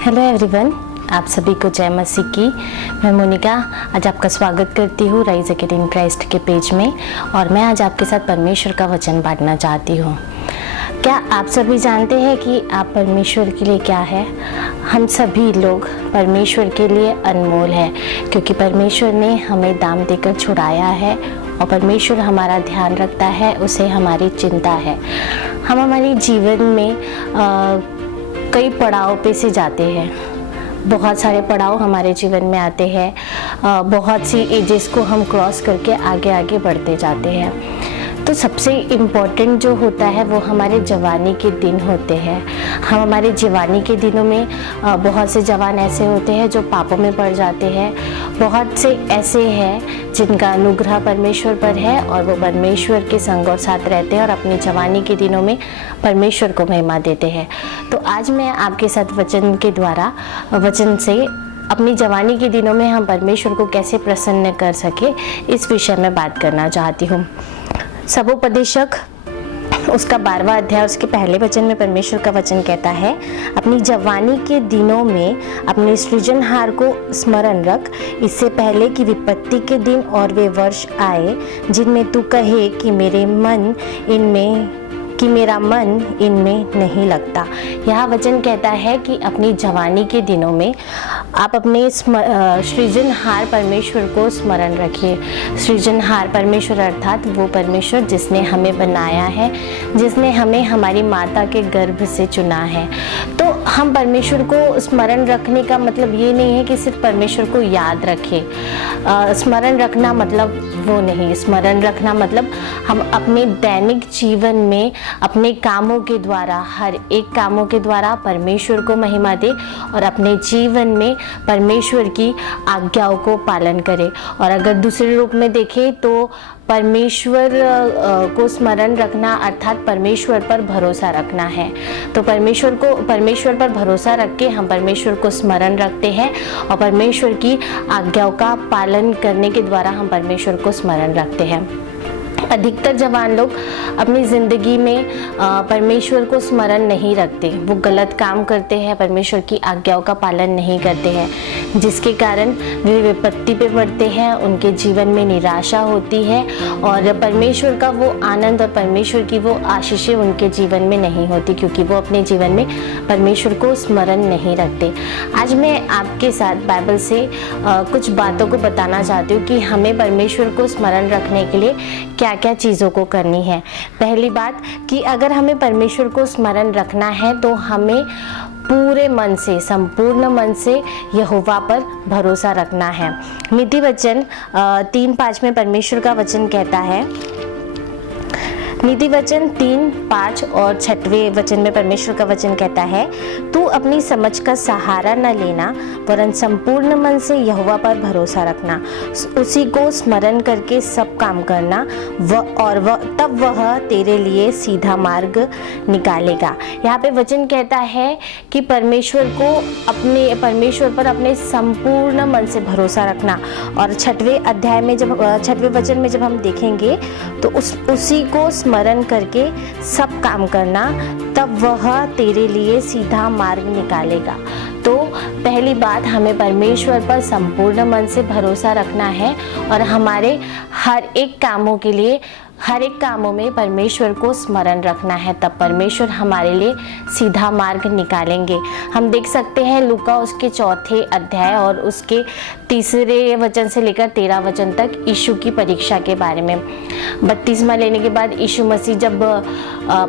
Hello everyone, आप सभी को जय मसीह की। मैं मोनिका आज आपका स्वागत करती हूँ राइज अगेन इन क्राइस्ट के पेज में, और मैं आज आपके साथ परमेश्वर का वचन बांटना चाहती हूँ। क्या आप सभी जानते हैं कि आप परमेश्वर के लिए क्या है? हम सभी लोग परमेश्वर के लिए अनमोल है, क्योंकि परमेश्वर ने हमें दाम देकर छुड़ाया है और परमेश्वर हमारा ध्यान रखता है, उसे हमारी चिंता है। हम हमारे जीवन में कई पड़ाव पे से जाते हैं, बहुत सारे पड़ाव हमारे जीवन में आते हैं, बहुत सी एजेस को हम क्रॉस करके आगे आगे बढ़ते जाते हैं। तो सबसे इम्पॉर्टेंट जो होता है वो हमारे जवानी के दिन होते हैं। हम हमारे जवानी के दिनों में बहुत से जवान ऐसे होते हैं जो पापों में पड़ जाते हैं, बहुत से ऐसे हैं जिनका अनुग्रह परमेश्वर पर है और वो परमेश्वर के संग और साथ रहते हैं और अपनी जवानी के दिनों में परमेश्वर को महिमा देते हैं। तो आज मैं आपके साथ वचन के द्वारा, वचन से अपनी जवानी के दिनों में हम परमेश्वर को कैसे प्रसन्न कर सके, इस विषय में बात करना चाहती हूँ। सबोपदेशक उसका 12वां अध्याय उसके पहले वचन में परमेश्वर का वचन कहता है, अपनी जवानी के दिनों में अपने सृजनहार को स्मरण रख, इससे पहले कि विपत्ति के दिन और वे वर्ष आए जिनमें तू कहे कि मेरा मन इनमें नहीं लगता। यह वचन कहता है कि अपनी जवानी के दिनों में आप अपने सृजनहार परमेश्वर को स्मरण रखिए। सृजनहार परमेश्वर अर्थात वो परमेश्वर जिसने हमें बनाया है, जिसने हमें हमारी माता के गर्भ से चुना है। तो हम परमेश्वर को स्मरण रखने का मतलब ये नहीं है कि सिर्फ परमेश्वर को याद रखें। स्मरण रखना मतलब वो नहीं। स्मरण रखना मतलब हम अपने दैनिक जीवन में अपने कामों के द्वारा, हर एक कामों के द्वारा परमेश्वर को महिमा दे और अपने जीवन में परमेश्वर की आज्ञाओं को पालन करें। और अगर दूसरे रूप में देखें तो परमेश्वर को स्मरण रखना अर्थात परमेश्वर पर भरोसा रखना है। तो परमेश्वर पर भरोसा रख के हम परमेश्वर को स्मरण रखते हैं और परमेश्वर की आज्ञाओं का पालन करने के द्वारा हम परमेश्वर को स्मरण रखते हैं। अधिकतर जवान लोग अपनी ज़िंदगी में परमेश्वर को स्मरण नहीं रखते, वो गलत काम करते हैं, परमेश्वर की आज्ञाओं का पालन नहीं करते हैं, जिसके कारण वे विपत्ति पे पड़ते हैं, उनके जीवन में निराशा होती है और परमेश्वर का वो आनंद और परमेश्वर की वो आशीषें उनके जीवन में नहीं होती, क्योंकि वो अपने जीवन में परमेश्वर को स्मरण नहीं रखते। आज मैं आपके साथ बाइबल से कुछ बातों को बताना चाहती हूँ कि हमें परमेश्वर को स्मरण रखने के लिए क्या क्या चीज़ों को करनी है। पहली बात कि अगर हमें परमेश्वर को स्मरण रखना है तो हमें पूरे मन से, संपूर्ण मन से यहोवा पर भरोसा रखना है। नीति वचन 3:5 में परमेश्वर का वचन कहता है, नीति वचन 3:5 और 6वें वचन में परमेश्वर का वचन कहता है, तू अपनी समझ का सहारा न लेना वरन संपूर्ण मन से यहोवा पर भरोसा रखना, उसी को स्मरण करके सब काम करना तब वह तेरे लिए सीधा मार्ग निकालेगा। यहाँ पे वचन कहता है कि परमेश्वर पर अपने संपूर्ण मन से भरोसा रखना। और 6वें वचन में जब हम देखेंगे तो उसी को स्मरण करके सब काम करना, तब वह तेरे लिए सीधा मार्ग निकालेगा। तो पहली बात, हमें परमेश्वर पर संपूर्ण मन से भरोसा रखना है और हमारे हर एक कामों में परमेश्वर को स्मरण रखना है, तब परमेश्वर हमारे लिए सीधा मार्ग निकालेंगे। हम देख सकते हैं लूका उसके 4थे अध्याय और उसके 3 वचन से लेकर 13 वचन तक यीशु की परीक्षा के बारे में। बपतिस्मा लेने के बाद यीशु मसीह जब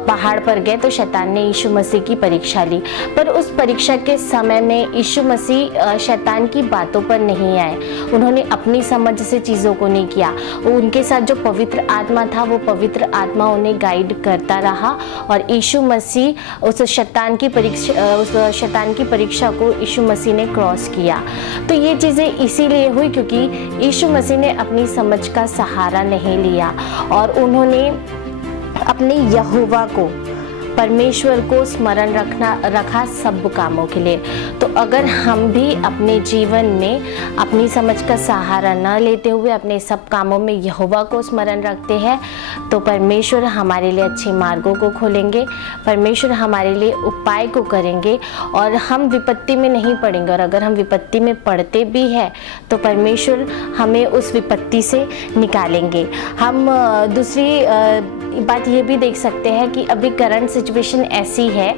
पहाड़ पर गए तो शैतान ने यीशु मसीह की परीक्षा ली, पर उस परीक्षा के समय में यीशु मसीह शैतान की बातों पर नहीं आए। उन्होंने अपनी समझ से चीज़ों को नहीं किया। उनके साथ जो पवित्र आत्मा था, वो पवित्र आत्मा उन्हें गाइड करता रहा और यीशु मसीह उस शैतान की परीक्षा को यीशु मसीह ने क्रॉस किया। तो ये चीज़ें इसीलिए हुई क्योंकि यीशु मसीह ने अपनी समझ का सहारा नहीं लिया और उन्होंने अपने यहोवा को परमेश्वर को स्मरण रखा सब कामों के लिए। तो अगर हम भी अपने जीवन में अपनी समझ का सहारा न लेते हुए अपने सब कामों में यहोवा को स्मरण रखते हैं तो परमेश्वर हमारे लिए अच्छे मार्गों को खोलेंगे, परमेश्वर हमारे लिए उपाय को करेंगे और हम विपत्ति में नहीं पड़ेंगे। और अगर हम विपत्ति में पड़ते भी हैं तो परमेश्वर हमें उस विपत्ति से निकालेंगे। हम दूसरी बात ये भी देख सकते हैं कि अभी करंट सिचुएशन ऐसी है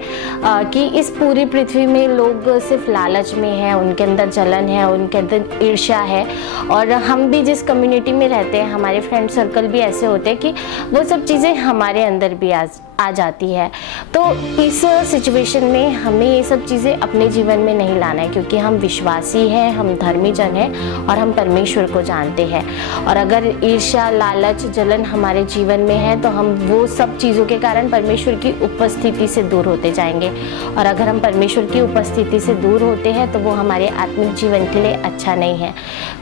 कि इस पूरी पृथ्वी में लोग सिर्फ लालच में हैं, उनके अंदर जलन है, उनके अंदर ईर्ष्या है। और हम भी जिस कम्युनिटी में रहते हैं, हमारे फ्रेंड सर्कल भी ऐसे होते हैं कि वो सब चीज़ें हमारे अंदर भी आ जाती है। तो इस सिचुएशन में हमें ये सब चीज़ें अपने जीवन में नहीं लाना है, क्योंकि हम विश्वासी हैं, हम धर्मी जन हैं और हम परमेश्वर को जानते हैं। और अगर ईर्ष्या, लालच, जलन हमारे जीवन में है तो हम वो सब चीज़ों के कारण परमेश्वर की उपस्थिति से दूर होते जाएंगे। और अगर हम परमेश्वर की उपस्थिति से दूर होते हैं तो वो हमारे आत्मिक जीवन के लिए अच्छा नहीं है।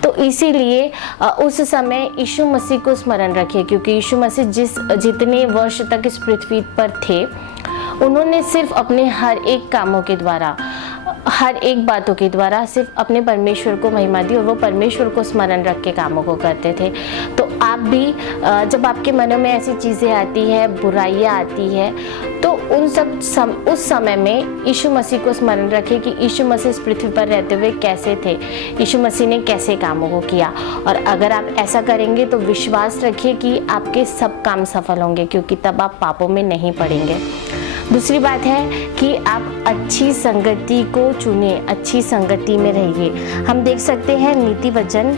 तो इसीलिए उस समय यीशु मसीह को स्मरण रखिए, क्योंकि यीशु मसीह जितने वर्ष तक इस पृथ्वी पर थे, उन्होंने सिर्फ अपने हर एक कामों के द्वारा, हर एक बातों के द्वारा सिर्फ अपने परमेश्वर को महिमा दी और वो परमेश्वर को स्मरण रख के कामों को करते थे। तो आप भी जब आपके मनों में ऐसी चीज़ें आती है, बुराइयाँ आती है, तो उस समय में यीशु मसीह को स्मरण रखें कि यीशु मसीह इस पृथ्वी पर रहते हुए कैसे थे, यीशु मसीह ने कैसे कामों को किया। और अगर आप ऐसा करेंगे तो विश्वास रखिए कि आपके सब काम सफल होंगे, क्योंकि तब आप पापों में नहीं पड़ेंगे। दूसरी बात है कि आप अच्छी संगति को चुनिए, अच्छी संगति में रहिए। हम देख सकते हैं नीति वचन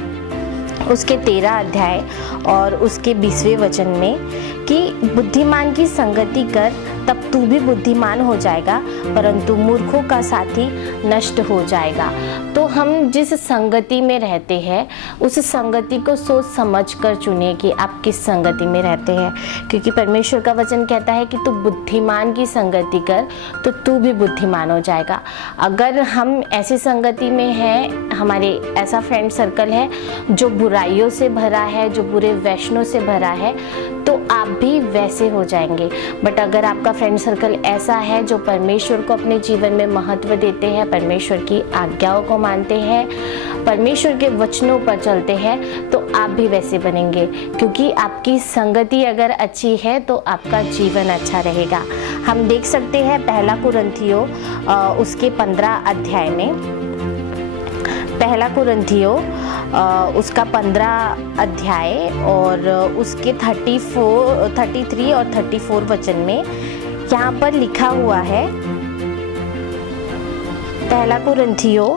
उसके 13 अध्याय और उसके 20वें वचन में कि बुद्धिमान की संगति कर, तब तू भी बुद्धिमान हो जाएगा, परंतु मूर्खों का साथी नष्ट हो जाएगा। तो हम जिस संगति में रहते हैं उस संगति को सोच समझ कर चुनिए कि आप किस संगति में रहते हैं, क्योंकि परमेश्वर का वचन कहता है कि तू बुद्धिमान की संगति कर तो तू भी बुद्धिमान हो जाएगा। अगर हम ऐसी संगति में हैं, हमारे ऐसा फ्रेंड सर्कल है जो बुराइयों से भरा है, जो बुरे वैष्णव से भरा है, तो आप भी वैसे हो जाएंगे। बट अगर आपका फ्रेंड सर्कल ऐसा है जो परमेश्वर को अपने जीवन में महत्व देते हैं, परमेश्वर की आज्ञाओं को मानते हैं, परमेश्वर के वचनों पर चलते हैं, तो आप भी वैसे बनेंगे, क्योंकि आपकी संगति अगर अच्छी है तो आपका जीवन अच्छा रहेगा। हम देख सकते हैं पहला कुरिन्थियों उसके 15 अध्याय में, पहला कुरिन्थियों उसका 15 अध्याय और उसके 33 और 34 वचन में यहाँ पर लिखा हुआ है, पहला कुरिन्थियों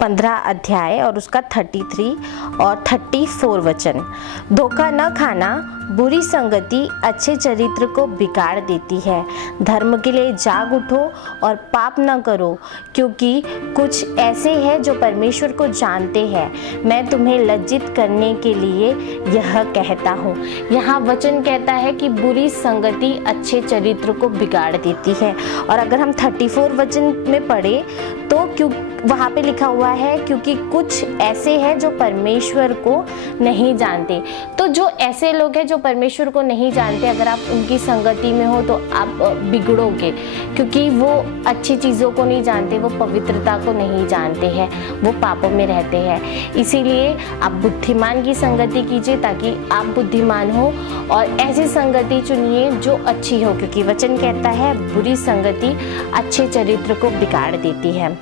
15 अध्याय और उसका 33 और 34 वचन, धोखा न खाना, बुरी संगति अच्छे चरित्र को बिगाड़ देती है। धर्म के लिए जाग उठो और पाप न करो, क्योंकि कुछ ऐसे हैं जो परमेश्वर को जानते हैं। मैं तुम्हें लज्जित करने के लिए यह कहता हूँ। यहाँ वचन कहता है कि बुरी संगति अच्छे चरित्र को बिगाड़ देती है। और अगर हम 34 वचन में पढ़े तो क्यों वहाँ पे लिखा हुआ है, क्योंकि कुछ ऐसे हैं जो परमेश्वर को नहीं जानते। तो जो ऐसे लोग हैं जो परमेश्वर को नहीं जानते, अगर आप उनकी संगति में हो तो आप बिगड़ोगे, क्योंकि वो अच्छी चीज़ों को नहीं जानते, वो पवित्रता को नहीं जानते हैं, वो पापों में रहते हैं। इसीलिए आप बुद्धिमान की संगति कीजिए ताकि आप बुद्धिमान हो, और ऐसी संगति चुनिए जो अच्छी हो, क्योंकि वचन कहता है बुरी संगति अच्छे चरित्र को बिगाड़ देती है।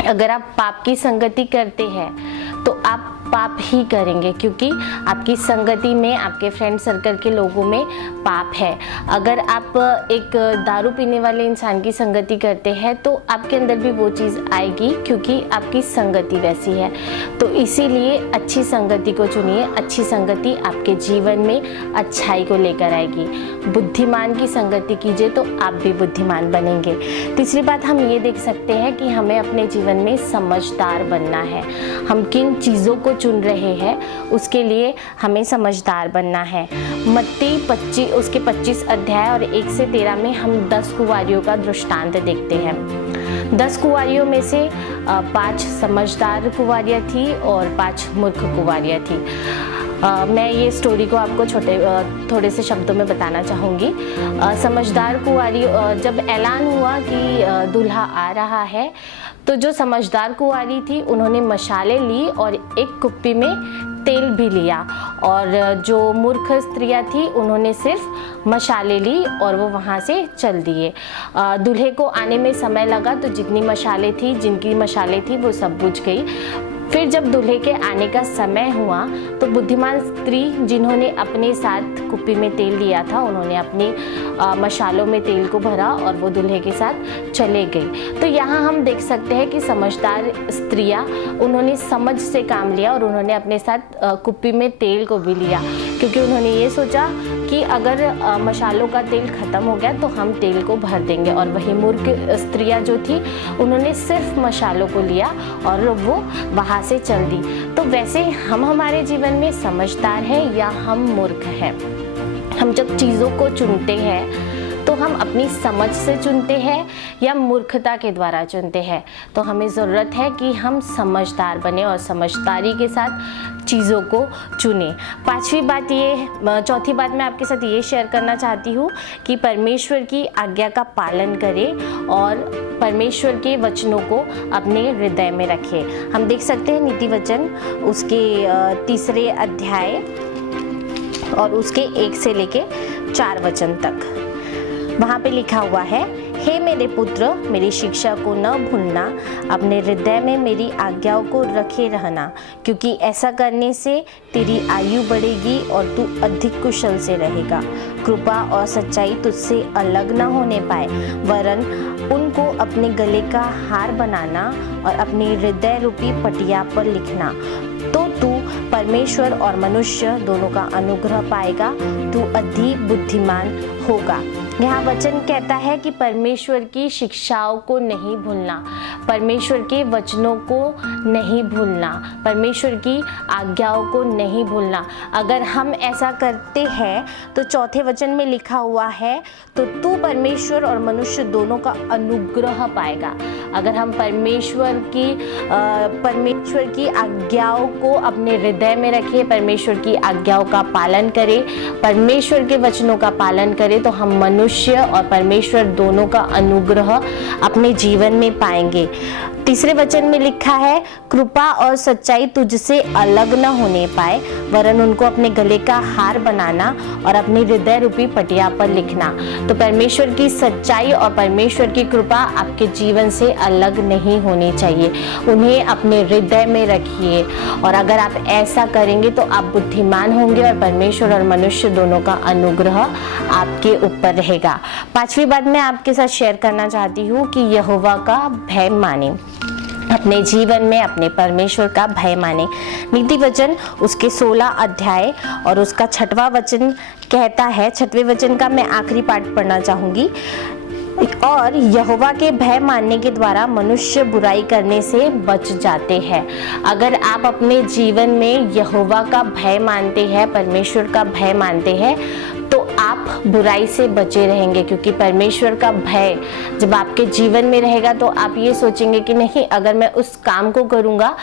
अगर आप पाप की संगति करते हैं तो आप पाप ही करेंगे, क्योंकि आपकी संगति में, आपके फ्रेंड सर्कल के लोगों में पाप है। अगर आप एक दारू पीने वाले इंसान की संगति करते हैं तो आपके अंदर भी वो चीज़ आएगी, क्योंकि आपकी संगति वैसी है। तो इसीलिए अच्छी संगति को चुनिए। अच्छी संगति आपके जीवन में अच्छाई को लेकर आएगी। बुद्धिमान की संगति कीजिए तो आप भी बुद्धिमान बनेंगे। तीसरी बात हम ये देख सकते हैं कि हमें अपने जीवन में समझदार बनना है। हम किन चीज़ों को चुन रहे हैं उसके लिए हमें समझदार बनना है। मत्ती 25 उसके 25 अध्याय और 1 से 13 में हम 10 कुंवारियों का दृष्टांत देखते हैं। 10 कुंवारियों में से 5 समझदार कुंवारियाँ थी और 5 मूर्ख कुंवारियाँ थी। मैं ये स्टोरी को आपको थोड़े से शब्दों में बताना चाहूँगी। समझदार कुंवारी, जब ऐलान हुआ कि दूल्हा आ रहा है, तो जो समझदार कुंवारी थी उन्होंने मशाले ली और एक कुप्पी में तेल भी लिया, और जो मूर्ख स्त्रियां थी उन्होंने सिर्फ मशाले ली और वो वहाँ से चल दिए। दूल्हे को आने में समय लगा, तो जिनकी मशाले थी वो सब बुझ गई। फिर जब दूल्हे के आने का समय हुआ तो बुद्धिमान स्त्री जिन्होंने अपने साथ कुप्पी में तेल लिया था, उन्होंने अपनी मशालों में तेल को भरा और वो दूल्हे के साथ चले गई। तो यहाँ हम देख सकते हैं कि समझदार स्त्रियाँ, उन्होंने समझ से काम लिया और उन्होंने अपने साथ कुप्पी में तेल को भी लिया, क्योंकि उन्होंने ये सोचा कि अगर मशालों का तेल ख़त्म हो गया तो हम तेल को भर देंगे। और वही मूर्ख स्त्रियाँ जो थी, उन्होंने सिर्फ मशालों को लिया और वो वहाँ से चल दी। तो वैसे हम हमारे जीवन में समझदार हैं या हम मूर्ख हैं? हम जब चीज़ों को चुनते हैं तो हम अपनी समझ से चुनते हैं या मूर्खता के द्वारा चुनते हैं? तो हमें ज़रूरत है कि हम समझदार बने और समझदारी के साथ चीज़ों को चुनें। चौथी बात मैं आपके साथ ये शेयर करना चाहती हूँ कि परमेश्वर की आज्ञा का पालन करें और परमेश्वर के वचनों को अपने हृदय में रखें। हम देख सकते हैं नीति वचन उसके 3 अध्याय और उसके 1 से लेके 4 वचन तक। वहाँ पे लिखा हुआ है, हे मेरे पुत्र, मेरी शिक्षा को न भूलना, अपने हृदय में मेरी आज्ञाओं को रखे रहना, क्योंकि ऐसा करने से तेरी आयु बढ़ेगी और तू अधिक कुशल से रहेगा। कृपा और सच्चाई तुझसे अलग न होने पाए, वरन उनको अपने गले का हार बनाना और अपने हृदय रूपी पटिया पर लिखना, तो तू परमेश्वर और मनुष्य दोनों का अनुग्रह पाएगा, तू अधिक बुद्धिमान होगा। यहाँ वचन कहता है कि परमेश्वर की शिक्षाओं को नहीं भूलना, परमेश्वर के वचनों को नहीं भूलना, परमेश्वर की आज्ञाओं को नहीं भूलना। अगर हम ऐसा करते हैं तो 4 वचन में लिखा हुआ है, तो तू परमेश्वर और मनुष्य दोनों का अनुग्रह पाएगा। अगर हम परमेश्वर की आज्ञाओं को अपने हृदय में रखें, परमेश्वर की आज्ञाओं का पालन करें, परमेश्वर के वचनों का पालन करें, तो हम मनुष्य और परमेश्वर दोनों का अनुग्रह अपने जीवन में पाएंगे। 3 वचन में लिखा है, कृपा और सच्चाई तुझसे अलग न होने पाए, वरन उनको अपने गले का हार बनाना और अपने हृदय रूपी पटिया पर लिखना। तो परमेश्वर की सच्चाई और परमेश्वर की कृपा आपके जीवन से अलग नहीं होनी चाहिए, उन्हें अपने हृदय में रखिए। और अगर आप ऐसा करेंगे तो आप बुद्धिमान होंगे और परमेश्वर और मनुष्य दोनों का अनुग्रह आपके ऊपर रहेगा। 5वीं बात मैं आपके साथ शेयर करना चाहती हूँ कि यहोवा का भय माने। अपने जीवन में अपने परमेश्वर का भय माने। नीति वचन उसके 16 अध्याय और उसका 6वां वचन कहता है, 6वें वचन का मैं आखिरी पाठ पढ़ना चाहूंगी। और यहोवा के भय मानने के द्वारा मनुष्य बुराई करने से बच जाते हैं। अगर आप अपने जीवन में यहोवा का भय मानते हैं, परमेश्वर का भय मानते हैं, तो आप बुराई से बचे रहेंगे, क्योंकि परमेश्वर का भय जब आपके जीवन में रहेगा तो आप ये सोचेंगे कि नहीं, अगर मैं उस काम को करूँगा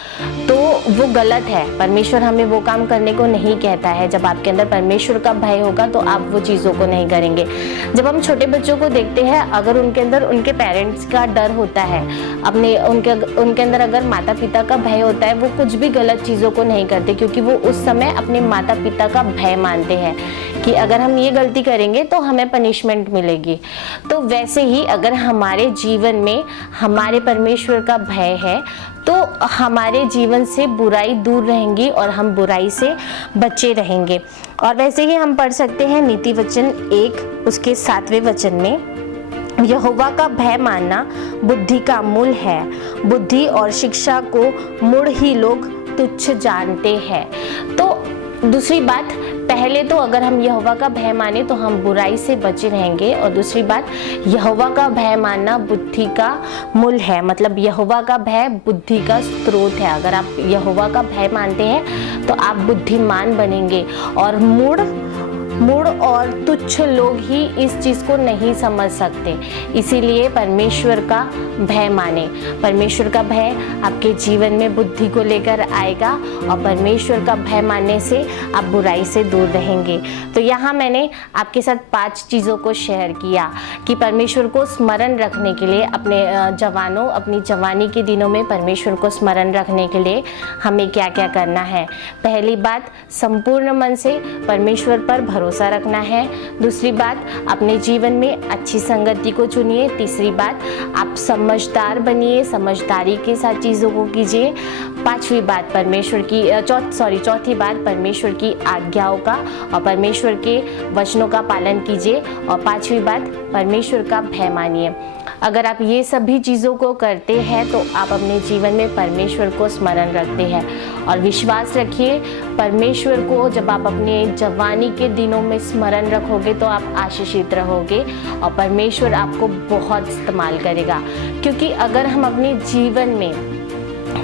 तो वो गलत है, परमेश्वर हमें वो काम करने को नहीं कहता है। जब आपके अंदर परमेश्वर का भय होगा तो आप वो चीज़ों को नहीं करेंगे। जब हम छोटे बच्चों को देखते हैं, अगर उनके अंदर उनके पेरेंट्स का डर होता है, उनके अंदर अगर माता पिता का भय होता है, वो कुछ भी गलत चीज़ों को नहीं करते, क्योंकि वो उस समय अपने माता पिता का भय मानते हैं कि अगर हम ये गलती करेंगे तो हमें पनिशमेंट मिलेगी। तो वैसे ही अगर हमारे जीवन में हमारे परमेश्वर का भय है तो हमारे जीवन से बुराई दूर रहेंगी और हम बुराई से बचे रहेंगे। और वैसे ही हम पढ़ सकते हैं नीति वचन 1 उसके 7वें वचन में, यहोवा का भय मानना बुद्धि का मूल है, बुद्धि और शिक्षा को मूढ़ ही लोग तुच्छ जानते हैं। तो दूसरी बात, पहले तो अगर हम यहोवा का भय माने तो हम बुराई से बचे रहेंगे, और दूसरी बात, यहोवा का भय मानना बुद्धि का मूल है, मतलब यहोवा का भय बुद्धि का स्रोत है। अगर आप यहोवा का भय मानते हैं तो आप बुद्धिमान बनेंगे, और मूढ़ मूढ़ और तुच्छ लोग ही इस चीज़ को नहीं समझ सकते। इसीलिए परमेश्वर का भय माने। परमेश्वर का भय आपके जीवन में बुद्धि को लेकर आएगा और परमेश्वर का भय मानने से आप बुराई से दूर रहेंगे। तो यहाँ मैंने आपके साथ 5 चीज़ों को शेयर किया कि परमेश्वर को स्मरण रखने के लिए अपनी जवानी के दिनों में परमेश्वर को स्मरण रखने के लिए हमें क्या क्या करना है। पहली बात, संपूर्ण मन से परमेश्वर पर भरोसा रखना है। दूसरी बात, अपने जीवन में अच्छी संगति को चुनिए। तीसरी बात, आप समझदार बनिए, समझदारी के साथ चीज़ों को कीजिए। चौथी बात, परमेश्वर की आज्ञाओं का और परमेश्वर के वचनों का पालन कीजिए। और 5वीं बात, परमेश्वर का भय मानिए। अगर आप ये सभी चीज़ों को करते हैं तो आप अपने जीवन में परमेश्वर को स्मरण रखते हैं। और विश्वास रखिए, परमेश्वर को जब आप अपने जवानी के दिनों में स्मरण रखोगे तो आप आशीषित रहोगे और परमेश्वर आपको बहुत इस्तेमाल करेगा। क्योंकि अगर हम अपने जीवन में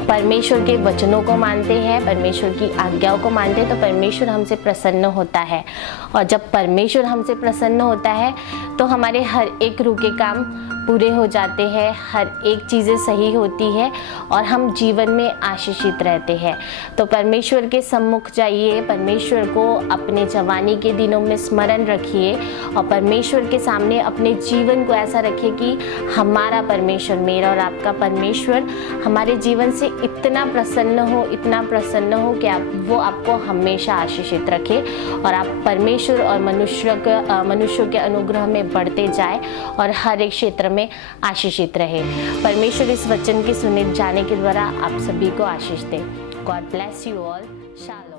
परमेश्वर के वचनों को मानते हैं, परमेश्वर की आज्ञाओं को मानते हैं, तो परमेश्वर हमसे प्रसन्न होता है। और जब परमेश्वर हमसे प्रसन्न होता है तो हमारे हर एक रुके काम पूरे हो जाते हैं, हर एक चीज़ें सही होती है और हम जीवन में आशीषित रहते हैं। तो परमेश्वर के सम्मुख जाइए, परमेश्वर को अपने जवानी के दिनों में स्मरण रखिए और परमेश्वर के सामने अपने जीवन को ऐसा रखिए कि हमारा परमेश्वर, मेरा और आपका परमेश्वर हमारे जीवन से इतना प्रसन्न हो कि वो आपको हमेशा आशीषित रखे और आप परमेश्वर और मनुष्यों के अनुग्रह में बढ़ते जाए और हर एक क्षेत्र में आशीषित रहे। परमेश्वर इस वचन के सुने जाने के द्वारा आप सभी को आशीष दे। God bless you all. Shalom.